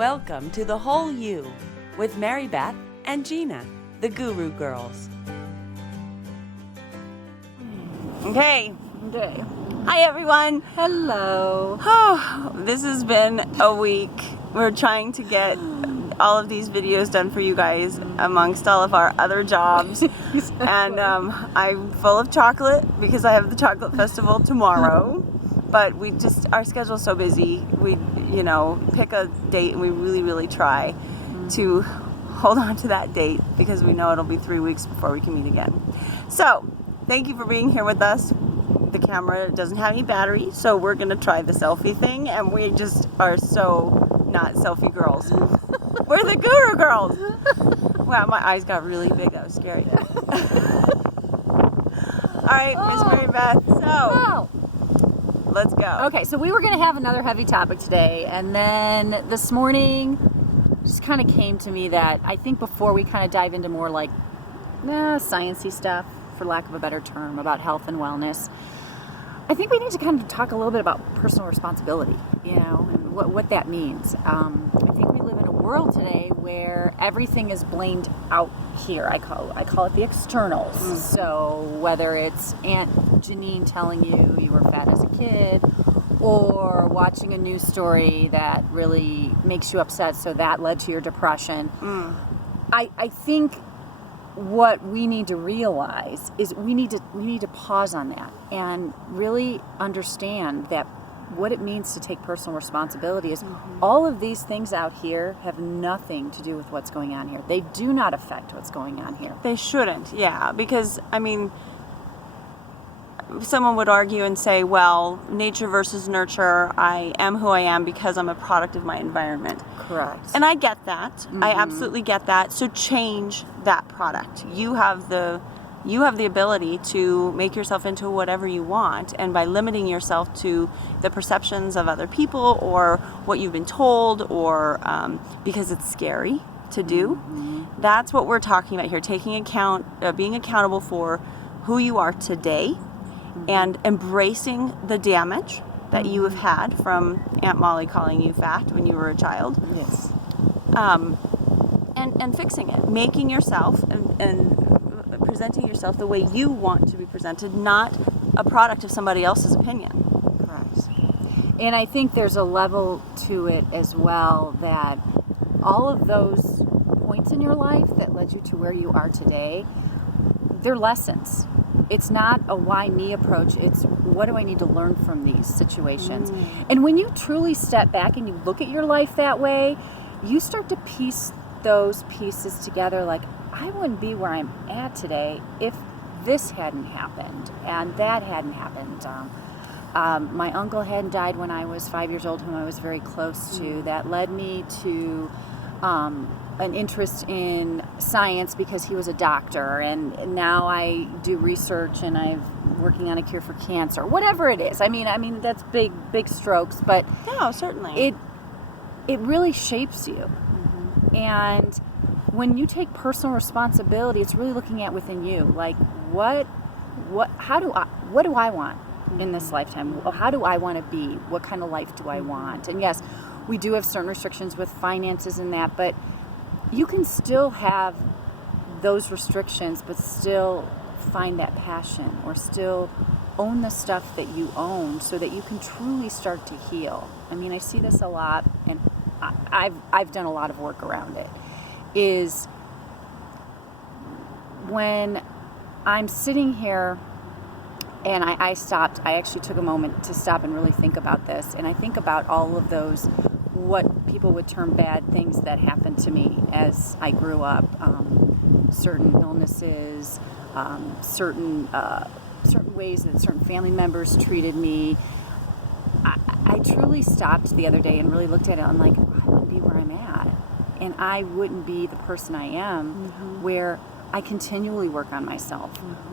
Welcome to The Whole You with Mary Beth and Gina, the Guru Girls. Okay. Hi, everyone. Hello. Oh, this has been a week. We're trying to get all of these videos done for you guys amongst all of our other jobs. Exactly. And I'm full of chocolate because I have the chocolate festival tomorrow. But our schedule's so busy. We, pick a date and we really try to hold on to that date because we know it'll be 3 weeks before we can meet again. So, thank you for being here with us. The camera doesn't have any battery, so we're gonna try the selfie thing, and we just are so not selfie girls. We're the Guru Girls. Wow, my eyes got really big. That was scary. All right, Miss Mary Beth. So let's go. Okay, so we were going to have another heavy topic today, and then this morning just kind of came to me that I think before we kind of dive into more like sciencey stuff, for lack of a better term, about health and wellness, I think we need to kind of talk a little bit about personal responsibility, and what that means. I think we live in a world today where everything is blamed out here. I call it the externals. So whether it's Aunt Janine telling you were fat as a kid, or watching a news story that really makes you upset, so that led to your depression. I think what we need to realize is we need to pause on that and really understand that what it means to take personal responsibility is all of these things out here have nothing to do with what's going on here. They do not affect what's going on here. They shouldn't, because, someone would argue and say, well, nature versus nurture, I am who I am because I'm a product of my environment. Correct. And I get that. I absolutely get that. So change that product. You have the ability to make yourself into whatever you want, and by limiting yourself to the perceptions of other people or what you've been told, or because it's scary to do, that's what we're talking about here. Taking account, being accountable for who you are today, and embracing the damage that you have had from Aunt Molly calling you fat when you were a child. Yes. And fixing it, making yourself and presenting yourself the way you want to be presented, not a product of somebody else's opinion. Correct. And I think there's a level to it as well, that all of those points in your life that led you to where you are today, they're lessons. It's not a why me approach, it's what do I need to learn from these situations. And when you truly step back and you look at your life that way, you start to piece those pieces together, like, I wouldn't be where I'm at today if this hadn't happened and that hadn't happened. My uncle had died when I was 5 years old, whom I was very close to. That led me to an interest in science because he was a doctor, and now I do research and I'm working on a cure for cancer, whatever it is. I mean that's big strokes, but No, certainly. It really shapes you. And when you take personal responsibility, it's really looking at within you, like what do I want in this lifetime? How do I want to be? What kind of life do I want? And yes, we do have certain restrictions with finances and that, but you can still have those restrictions, but still find that passion, or still own the stuff that you own, so that you can truly start to heal. I see this a lot, and I've done a lot of work around it, is when I'm sitting here and I stopped, I actually took a moment to stop and really think about this, and I think about all of those, what people would term bad things that happened to me as I grew up, certain illnesses, certain ways that certain family members treated me. I truly stopped the other day and really looked at it. I'm like, I wouldn't be where I'm at, and I wouldn't be the person I am where I continually work on myself,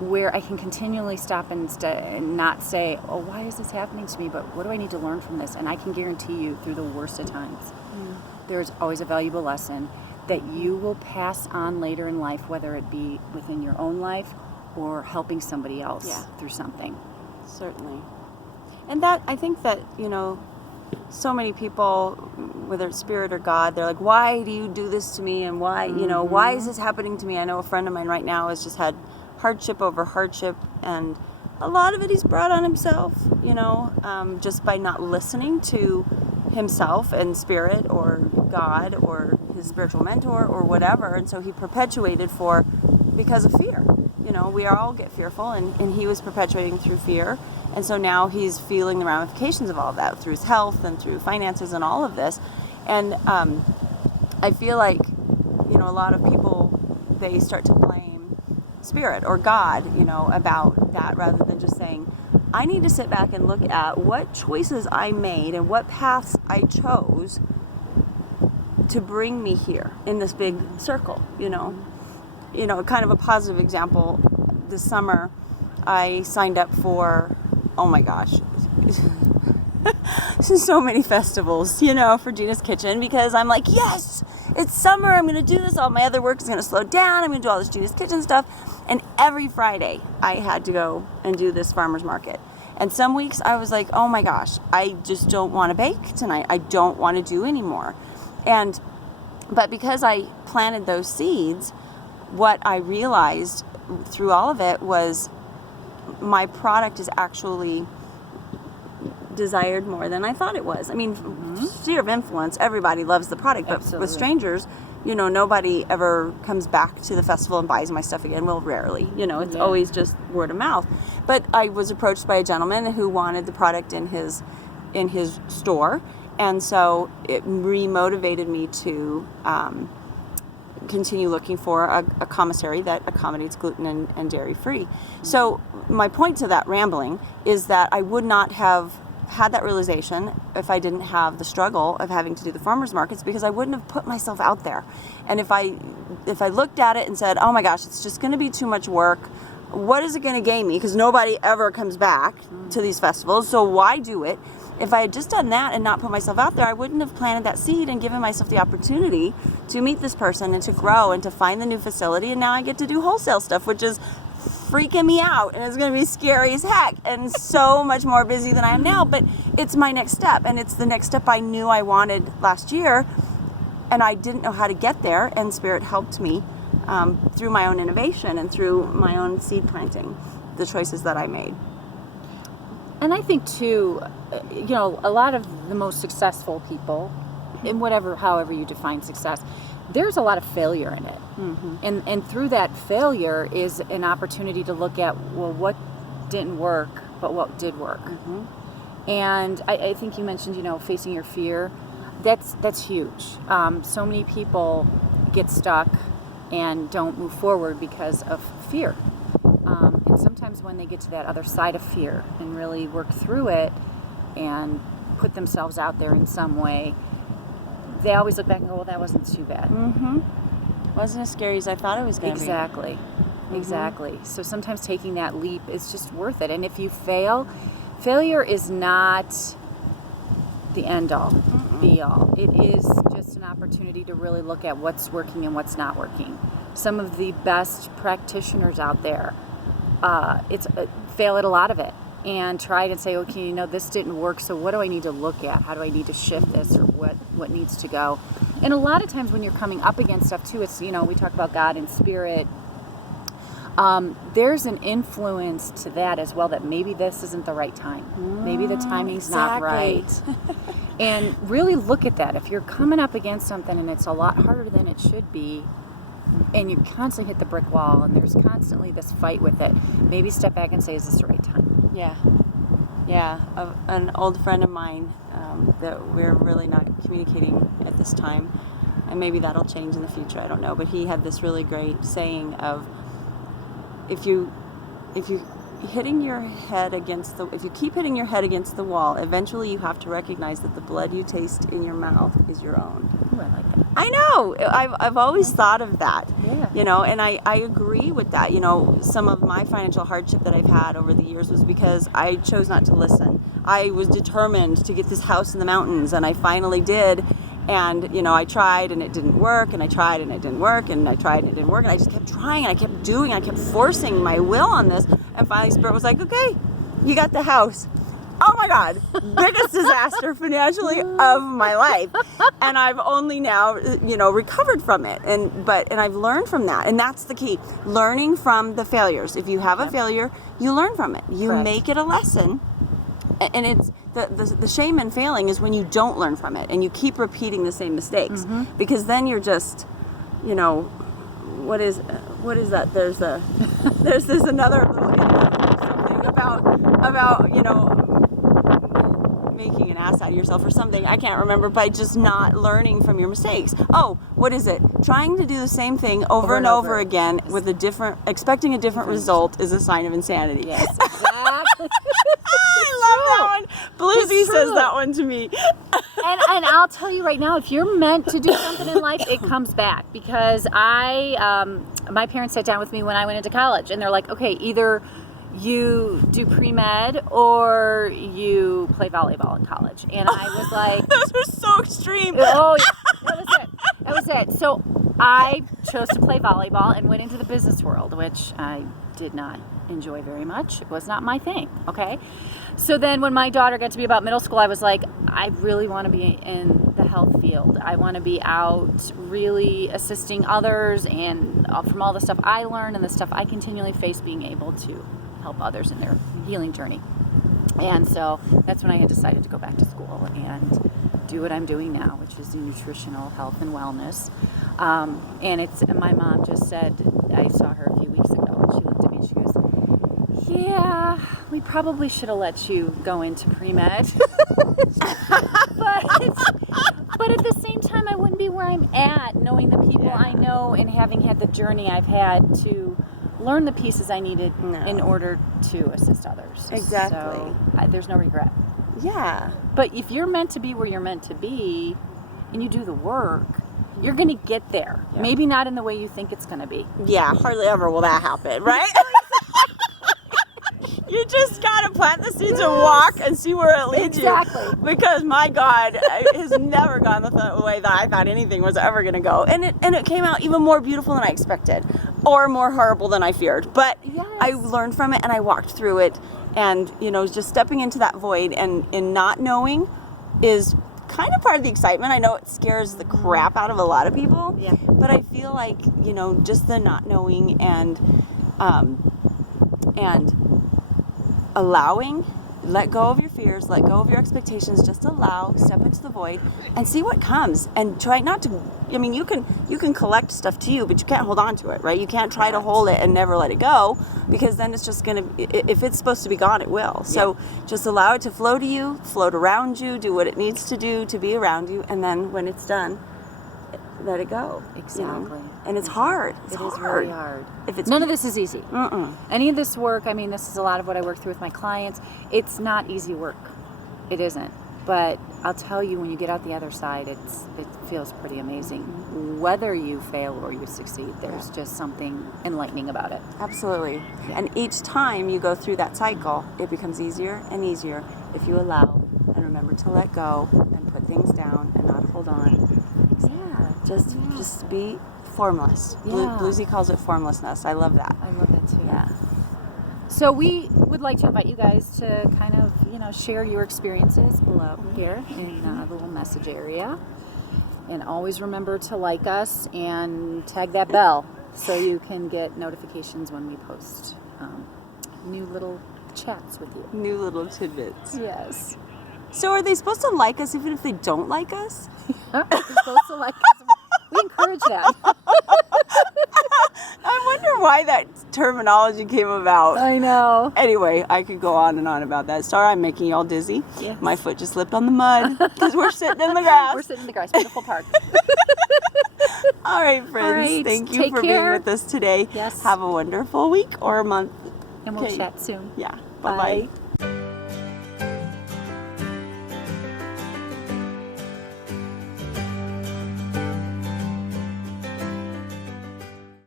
where I can continually stop and not say, oh, why is this happening to me, but what do I need to learn from this? And I can guarantee you, through the worst of times, there's always a valuable lesson that you will pass on later in life, whether it be within your own life or helping somebody else through something. Certainly. And that, I think that, so many people, whether it's spirit or God, they're like, why do you do this to me? And why, why is this happening to me? I know a friend of mine right now has just had hardship over hardship, and a lot of it he's brought on himself, just by not listening to himself and spirit or God or his spiritual mentor or whatever. And so he perpetuated because of fear. We all get fearful, and he was perpetuating through fear. And so now he's feeling the ramifications of all of that through his health and through finances and all of this. And I feel like, a lot of people, they start to blame spirit or God, about that, rather than just saying, I need to sit back and look at what choices I made and what paths I chose to bring me here in this big circle, kind of a positive example. This summer, I signed up for, oh my gosh, so many festivals, for Gina's Kitchen, because I'm like, yes, it's summer, I'm going to do this, all my other work is going to slow down, I'm going to do all this Gina's Kitchen stuff. And every Friday, I had to go and do this farmer's market. And some weeks I was like, oh my gosh, I just don't want to bake tonight. I don't want to do anymore. But because I planted those seeds, what I realized through all of it was my product is actually desired more than I thought it was. I mean, sphere of influence, everybody loves the product, but Absolutely. with strangers, nobody ever comes back to the festival and buys my stuff again. Well, rarely, it's always just word of mouth. But I was approached by a gentleman who wanted the product in his store, and so it remotivated me to continue looking for a commissary that accommodates gluten and dairy free. So my point to that rambling is that I would not have had that realization if I didn't have the struggle of having to do the farmers markets, because I wouldn't have put myself out there. And if I looked at it and said, oh my gosh, it's just going to be too much work, what is it going to gain me? Because nobody ever comes back to these festivals, so why do it? If I had just done that and not put myself out there, I wouldn't have planted that seed and given myself the opportunity to meet this person and to grow and to find the new facility. And now I get to do wholesale stuff, which is freaking me out, and it's going to be scary as heck and so much more busy than I am now. But it's my next step, and it's the next step I knew I wanted last year, and I didn't know how to get there, and Spirit helped me through my own innovation and through my own seed planting, the choices that I made. And I think too, a lot of the most successful people, in however you define success, there's a lot of failure in it. Mm-hmm. And through that failure is an opportunity to look at, well, what didn't work, but what did work. Mm-hmm. And I think you mentioned, facing your fear. That's huge. So many people get stuck and don't move forward because of fear. And sometimes when they get to that other side of fear and really work through it and put themselves out there in some way, they always look back and go, well, that wasn't too bad. Mm-hmm. Wasn't as scary as I thought it was going to be. Exactly. So sometimes taking that leap is just worth it. And if you fail, failure is not the end all, be all. It is just an opportunity to really look at what's working and what's not working. Some of the best practitioners out there, fail at a lot of it and try to say, okay, this didn't work, so what do I need to look at? How do I need to shift this, or what needs to go? And a lot of times when you're coming up against stuff too, it's, we talk about God and spirit. There's an influence to that as well, that maybe this isn't the right time. Maybe the timing's not right. And really look at that. If you're coming up against something and it's a lot harder than it should be, and you constantly hit the brick wall and there's constantly this fight with it, maybe step back and say, is this the right time? Yeah. An old friend of mine that we're really not communicating at this time, and maybe that'll change in the future, I don't know, but he had this really great saying of, if you keep hitting your head against the wall, eventually you have to recognize that the blood you taste in your mouth is your own. Ooh, I like that. I know. I've always thought of that. Yeah. And I agree with that. Some of my financial hardship that I've had over the years was because I chose not to listen. I was determined to get this house in the mountains, and I finally did. And, I tried and it didn't work, and I tried and it didn't work, and I tried and it didn't work, and I just kept trying, and I kept doing, I kept forcing my will on this. And finally Spirit was like, okay, you got the house. Oh my God, biggest disaster financially of my life. And I've only now, recovered from it. And I've learned from that. And that's the key. Learning from the failures. If you have a failure, you learn from it. You Correct. make it a lesson. And it's the shame in failing is when you don't learn from it and you keep repeating the same mistakes, because then you're just, what is that? There's this another little something about making an ass out of yourself or something. I can't remember, by just not learning from your mistakes. Oh, what is it? Trying to do the same thing over and over again with expecting a different result is a sign of insanity. Yes, exactly. I love that one. Bluesy says that one to me. And I'll tell you right now, if you're meant to do something in life, it comes back. Because my parents sat down with me when I went into college, and they're like, okay, either you do pre-med or you play volleyball in college. And I was like, those are so extreme. Oh yeah, that was it. So I chose to play volleyball and went into the business world, which I did not enjoy very much. It was not my thing. Okay. So then when my daughter got to be about middle school, I was like, I really want to be in the health field. I want to be out really assisting others, and from all the stuff I learned and the stuff I continually face, being able to help others in their healing journey. And so that's when I had decided to go back to school and do what I'm doing now, which is the nutritional health and wellness. And my mom just said, I saw her a few weeks ago, and she looked at me and she goes, yeah, we probably should have let you go into pre-med. but at the same time, I wouldn't be where I'm at, knowing the people I know and having had the journey I've had to learn the pieces I needed in order to assist others. Exactly. So there's no regret. Yeah. But if you're meant to be where you're meant to be and you do the work, you're going to get there. Yeah. Maybe not in the way you think it's going to be. Yeah, hardly ever will that happen, right? You just got to plant the seeds and walk and see where it leads you. Because my God, it has never gone the way that I thought anything was ever going to go. And it came out even more beautiful than I expected, or more horrible than I feared. But I learned from it and I walked through it. And, just stepping into that void and not knowing is kind of part of the excitement. I know it scares the crap out of a lot of people. Yeah. But I feel like, just the not knowing and allowing, let go of your fears, let go of your expectations, just allow, step into the void and see what comes, and try not to, you can collect stuff to you, but you can't hold on to it, right? You can't try to hold it and never let it go, because then it's just going to, if it's supposed to be gone, it will. So just allow it to flow to you, float around you, do what it needs to do to be around you, and then when it's done, let it go. Exactly. And it's hard. It is very hard. None of this is easy. Any of this work, this is a lot of what I work through with my clients. It's not easy work. It isn't. But I'll tell you, when you get out the other side, it feels pretty amazing. Whether you fail or you succeed, there's just something enlightening about it. Absolutely. Yeah. And each time you go through that cycle, it becomes easier and easier if you allow and remember to let go and put things down and not hold on. Just be formless. Yeah. Bluesy calls it formlessness. I love that. I love that too. Yeah. So we would like to invite you guys to kind of, share your experiences below here in the little message area. And always remember to like us and tag that bell so you can get notifications when we post new little chats with you. New little tidbits. Yes. So are they supposed to like us even if they don't like us? They're supposed to like us. We encourage that. I wonder why that terminology came about. I know. Anyway, I could go on and on about that. Sorry, I'm making y'all dizzy. Yes. My foot just slipped on the mud because we're sitting in the grass. We're sitting in the grass. Beautiful park. All right, friends. All right, thank you for being with us today. Yes. Have a wonderful week or a month. And we'll chat soon. Yeah. Bye-bye. Bye.